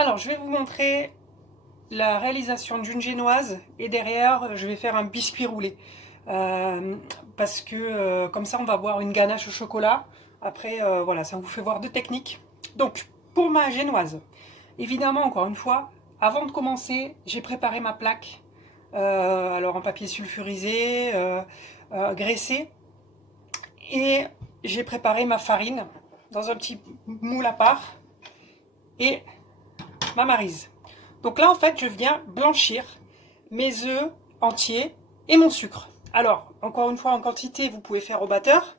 Alors, je vais vous montrer la réalisation d'une génoise et derrière, je vais faire un biscuit roulé. Euh, Parce que comme ça, on va avoir une ganache au chocolat. Après, voilà, ça vous fait voir deux techniques. Donc, pour ma génoise, évidemment, encore une fois, avant de commencer, j'ai préparé ma plaque. Alors, en papier sulfurisé, graissé. Et j'ai préparé ma farine dans un petit moule à part. Et ma maryse. Donc là, en fait, je viens blanchir mes œufs entiers et mon sucre. Alors, encore une fois, en quantité, vous pouvez faire au batteur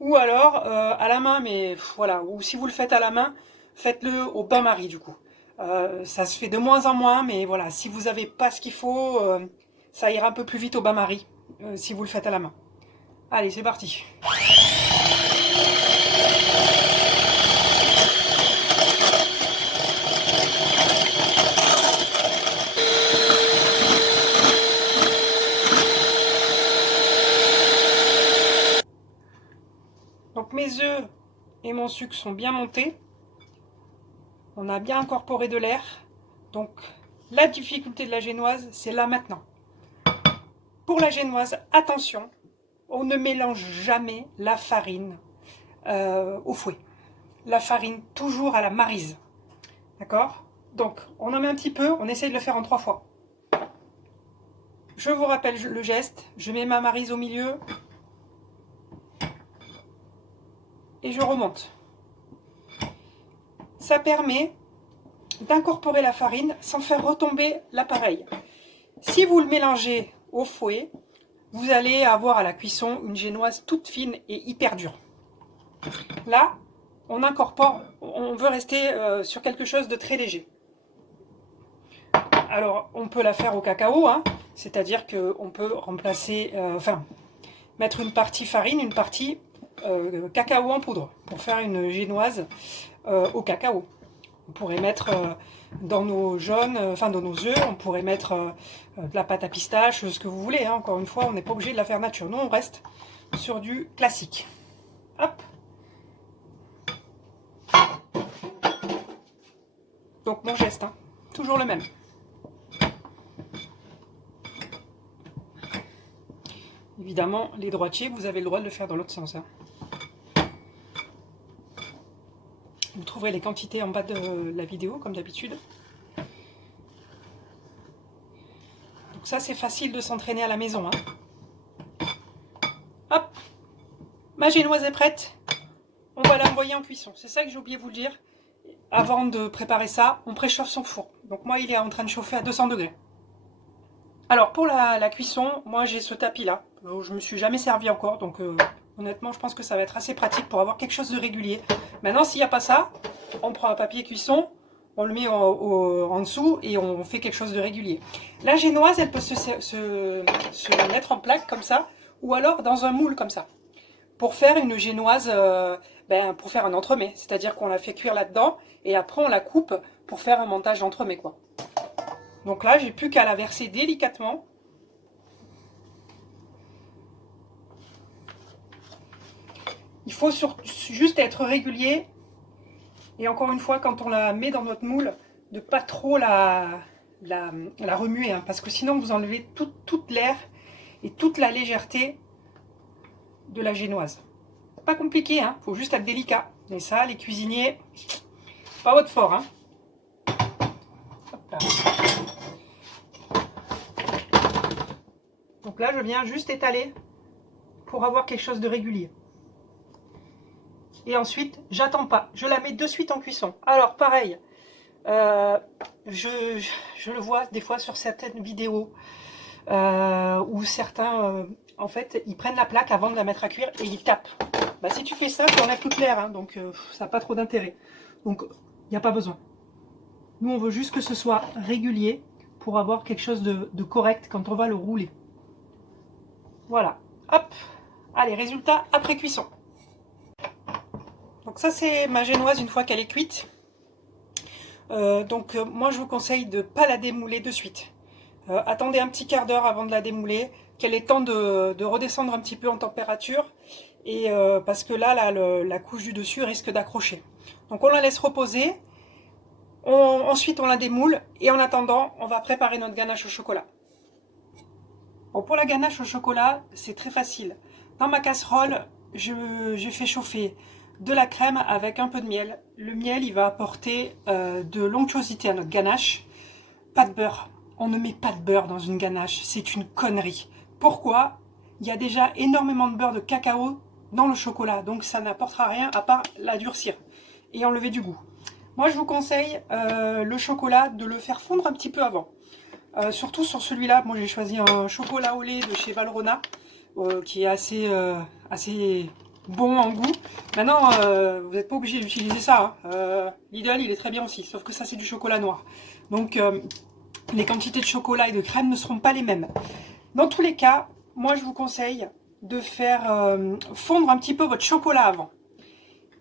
ou alors à la main, mais voilà, ou si vous le faites à la main, faites-le au bain-marie du coup. Ça se fait de moins en moins, mais voilà, si vous n'avez pas ce qu'il faut, ça ira un peu plus vite au bain-marie si vous le faites à la main. Allez, c'est parti. Donc mes œufs et mon sucre sont bien montés. On a bien incorporé de l'air. Donc la difficulté de la génoise, c'est là maintenant. Pour la génoise, attention, on ne mélange jamais la farine au fouet. La farine toujours à la maryse. D'accord? Donc on en met un petit peu, on essaye de le faire en 3 fois. Je vous rappelle le geste, je mets ma maryse au milieu et je remonte. Ça permet d'incorporer la farine sans faire retomber l'appareil. Si vous le mélangez au fouet, vous allez avoir à la cuisson une génoise toute fine et hyper dure. Là, on incorpore, on veut rester sur quelque chose de très léger. Alors, on peut la faire au cacao, hein, c'est-à-dire qu'on peut remplacer, mettre une partie farine, une partie cacao en poudre pour faire une génoise au cacao. On pourrait mettre dans nos jaunes, dans nos œufs, on pourrait mettre de la pâte à pistache, ce que vous voulez. Hein. Encore une fois, on n'est pas obligé de la faire nature. Nous, on reste sur du classique. Hop. Donc mon geste, hein, toujours le même. Évidemment, les droitiers, vous avez le droit de le faire dans l'autre sens. Hein. Vous trouverez les quantités en bas de la vidéo, comme d'habitude. Donc ça, c'est facile de s'entraîner à la maison. Hein. Hop, ma génoise est prête. On va l'envoyer en cuisson. C'est ça que j'ai oublié de vous le dire. Avant de préparer ça, on préchauffe son four. Donc moi, il est en train de chauffer à 200 degrés. Alors pour la cuisson, moi j'ai ce tapis là. Je me suis jamais servi encore, donc honnêtement, je pense que ça va être assez pratique pour avoir quelque chose de régulier. Maintenant, s'il n'y a pas ça, on prend un papier cuisson, on le met en dessous et on fait quelque chose de régulier. La génoise, elle peut se mettre en plaque comme ça, ou alors dans un moule comme ça, pour faire une génoise, pour faire un entremets. C'est-à-dire qu'on la fait cuire là-dedans et après on la coupe pour faire un montage d'entremets, quoi. Donc là, j'ai plus qu'à la verser délicatement. Il faut juste être régulier. Et encore une fois, quand on la met dans notre moule, de pas trop la remuer. Hein, parce que sinon, vous enlevez toute l'air et toute la légèreté de la génoise. Pas compliqué, hein, faut juste être délicat. Et ça, les cuisiniers, pas votre fort. Hein. Hop là. Donc là, je viens juste étaler pour avoir quelque chose de régulier. Et ensuite, j'attends pas. Je la mets de suite en cuisson. Alors, pareil, je le vois des fois sur certaines vidéos où certains, en fait, ils prennent la plaque avant de la mettre à cuire et ils tapent. Bah, si tu fais ça, tu enlèves toute l'air, hein, donc ça n'a pas trop d'intérêt. Donc, il n'y a pas besoin. Nous, on veut juste que ce soit régulier pour avoir quelque chose de correct quand on va le rouler. Voilà. Hop. Allez, résultat après cuisson. Donc ça, c'est ma génoise une fois qu'elle est cuite. Moi, je vous conseille de ne pas la démouler de suite. Attendez un petit quart d'heure avant de la démouler, qu'elle ait le temps de redescendre un petit peu en température. Et parce que là, la couche du dessus risque d'accrocher. Donc on la laisse reposer. On ensuite, on la démoule. Et en attendant, on va préparer notre ganache au chocolat. Bon, pour la ganache au chocolat, c'est très facile. Dans ma casserole, je fais chauffer de la crème avec un peu de miel. Le miel, il va apporter de l'onctuosité à notre ganache. Pas de beurre. On ne met pas de beurre dans une ganache. C'est une connerie. Pourquoi? Il y a déjà énormément de beurre de cacao dans le chocolat. Donc ça n'apportera rien à part la durcir et enlever du goût. Moi, je vous conseille le chocolat de le faire fondre un petit peu avant. Surtout sur celui-là, moi j'ai choisi un chocolat au lait de chez Valrhona qui est assez bon en goût. Maintenant, vous n'êtes pas obligé d'utiliser ça. Lidl, il est très bien aussi, sauf que ça c'est du chocolat noir. Donc les quantités de chocolat et de crème ne seront pas les mêmes. Dans tous les cas, moi je vous conseille de faire fondre un petit peu votre chocolat avant.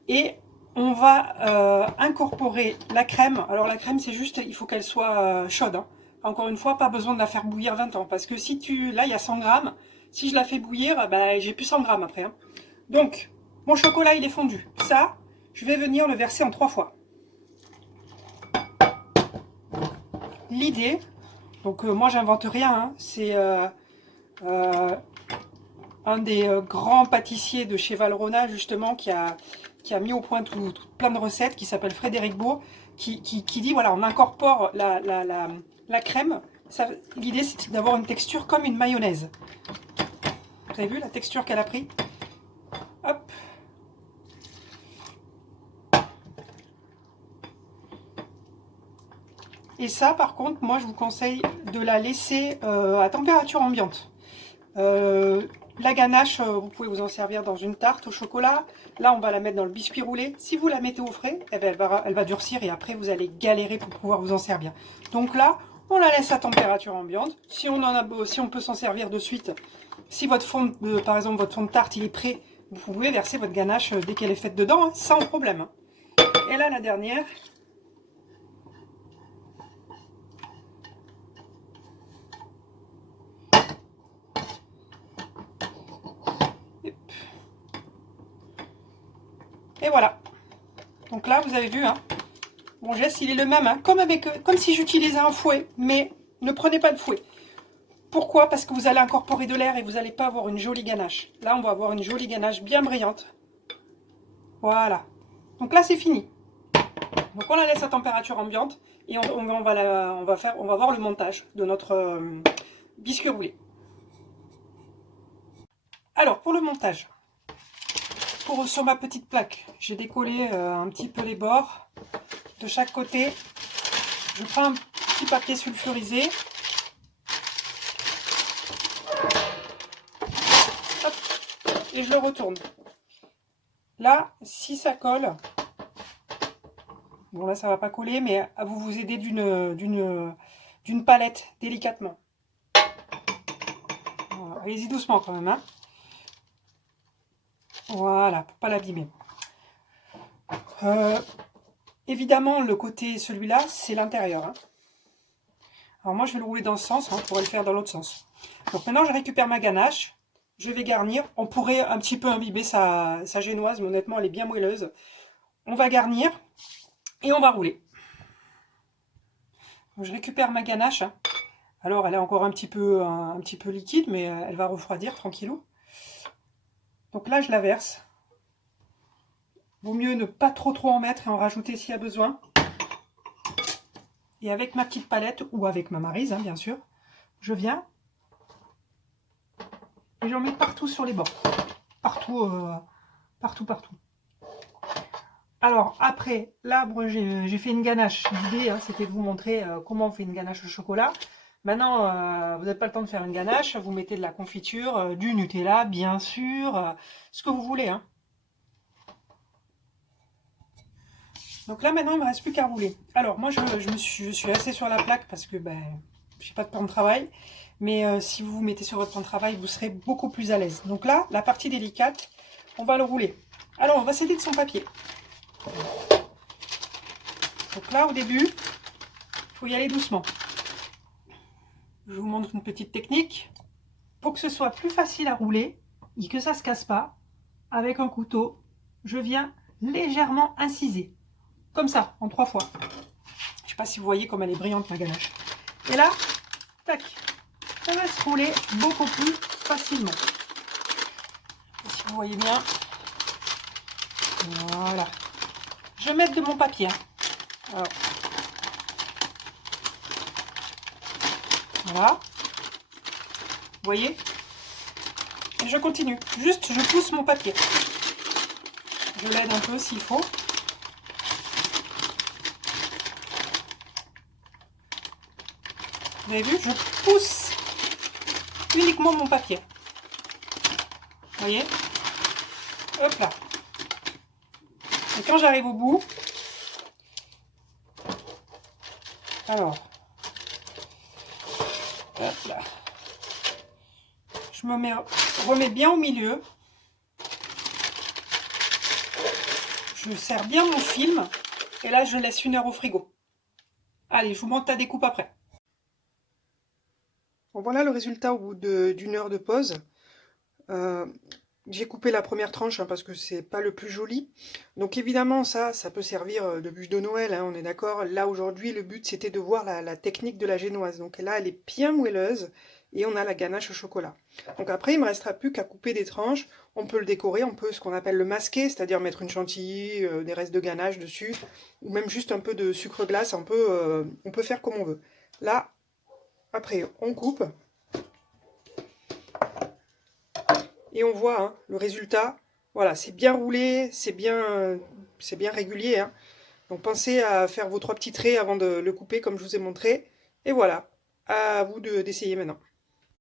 Et on va incorporer la crème. Alors la crème, c'est juste, il faut qu'elle soit chaude. Hein. Encore une fois, pas besoin de la faire bouillir 20 ans. Parce que si là, il y a 100 grammes. Si je la fais bouillir, bah, j'ai plus 100 grammes après. Hein. Donc, mon chocolat, il est fondu. Ça, je vais venir le verser en 3 fois. L'idée, donc moi, j'invente rien. Hein, c'est un des grands pâtissiers de chez Valrhona, justement, qui a mis au point plein de recettes, qui s'appelle Frédéric Beau, qui dit, voilà, on incorpore la crème. L'idée, c'est d'avoir une texture comme une mayonnaise. Vous avez vu la texture qu'elle a pris? Hop. Et ça, par contre, moi, je vous conseille de la laisser à température ambiante. La ganache, vous pouvez vous en servir dans une tarte au chocolat. Là, on va la mettre dans le biscuit roulé. Si vous la mettez au frais, eh ben, elle va durcir et après, vous allez galérer pour pouvoir vous en servir. Donc là, on la laisse à température ambiante. Si on peut s'en servir de suite, si votre fond, par exemple, votre fond de tarte, il est prêt, vous pouvez verser votre ganache dès qu'elle est faite dedans, hein, sans problème. Hein. Et là, la dernière. Et voilà. Donc là, vous avez vu, hein, mon geste, il est le même, hein, comme si j'utilisais un fouet, mais ne prenez pas de fouet. Pourquoi? Parce que vous allez incorporer de l'air et vous n'allez pas avoir une jolie ganache. Là, on va avoir une jolie ganache bien brillante. Voilà. Donc là, c'est fini. Donc on la laisse à température ambiante et on va voir le montage de notre biscuit roulé. Alors, pour le montage, sur ma petite plaque, j'ai décollé un petit peu les bords de chaque côté. Je prends un petit papier sulfurisé. Hop, et je le retourne. Là, si ça colle, bon là ça va pas coller, mais vous aider d'une palette délicatement. Voilà. Allez-y doucement quand même. Hein. Voilà, pour pas l'abîmer. Évidemment, le côté, celui-là, c'est l'intérieur. Hein. Alors moi, je vais le rouler dans ce sens, hein, on pourrait le faire dans l'autre sens. Donc maintenant, je récupère ma ganache. Je vais garnir. On pourrait un petit peu imbiber sa génoise, mais honnêtement, elle est bien moelleuse. On va garnir et on va rouler. Donc, je récupère ma ganache. Hein. Alors, elle est encore un petit peu liquide, mais elle va refroidir tranquillou. Donc là, je la verse. Vaut mieux ne pas trop en mettre et en rajouter s'il y a besoin. Et avec ma petite palette, ou avec ma maryse, hein, bien sûr, je viens et j'en mets partout sur les bords. Partout. Alors, après, là, j'ai fait une ganache. L'idée, hein, c'était de vous montrer comment on fait une ganache au chocolat. Maintenant, vous n'avez pas le temps de faire une ganache. Vous mettez de la confiture, du Nutella, bien sûr, ce que vous voulez. Hein. Donc là, maintenant, il ne me reste plus qu'à rouler. Alors, moi, je suis assise sur la plaque parce que je n'ai pas de plan de travail. Mais si vous vous mettez sur votre plan de travail, vous serez beaucoup plus à l'aise. Donc là, la partie délicate, on va le rouler. Alors, on va s'aider de son papier. Donc là, au début, il faut y aller doucement. Je vous montre une petite technique. Pour que ce soit plus facile à rouler et que ça ne se casse pas, avec un couteau, je viens légèrement inciser. Comme ça, en 3 fois. Je sais pas si vous voyez comme elle est brillante ma ganache. Et là, tac, ça va se rouler beaucoup plus facilement. Si vous voyez bien. Voilà. Je vais mettre de mon papier. Alors, voilà. Vous voyez? Et je continue. Juste, je pousse mon papier. Je l'aide un peu s'il faut. Vous avez vu? Je pousse uniquement mon papier. Vous voyez? Hop là. Et quand j'arrive au bout, alors, hop là. Je me remets bien au milieu. Je serre bien mon film. Et là, je laisse 1 heure au frigo. Allez, je vous montre la découpe après. Bon, voilà le résultat au bout d'une heure de pause. J'ai coupé la première tranche hein, parce que c'est pas le plus joli. Donc évidemment ça peut servir de bûche de Noël, hein, on est d'accord. Là aujourd'hui le but c'était de voir la technique de la génoise. Donc là elle est bien moelleuse et on a la ganache au chocolat. Donc après il me restera plus qu'à couper des tranches. On peut le décorer, on peut ce qu'on appelle le masquer, c'est-à-dire mettre une chantilly, des restes de ganache dessus, ou même juste un peu de sucre glace, on peut faire comme on veut. Là, après on coupe. Et on voit hein, le résultat, voilà, c'est bien roulé, c'est bien régulier. Hein. Donc pensez à faire vos 3 petits traits avant de le couper comme je vous ai montré. Et voilà, à vous d'essayer maintenant.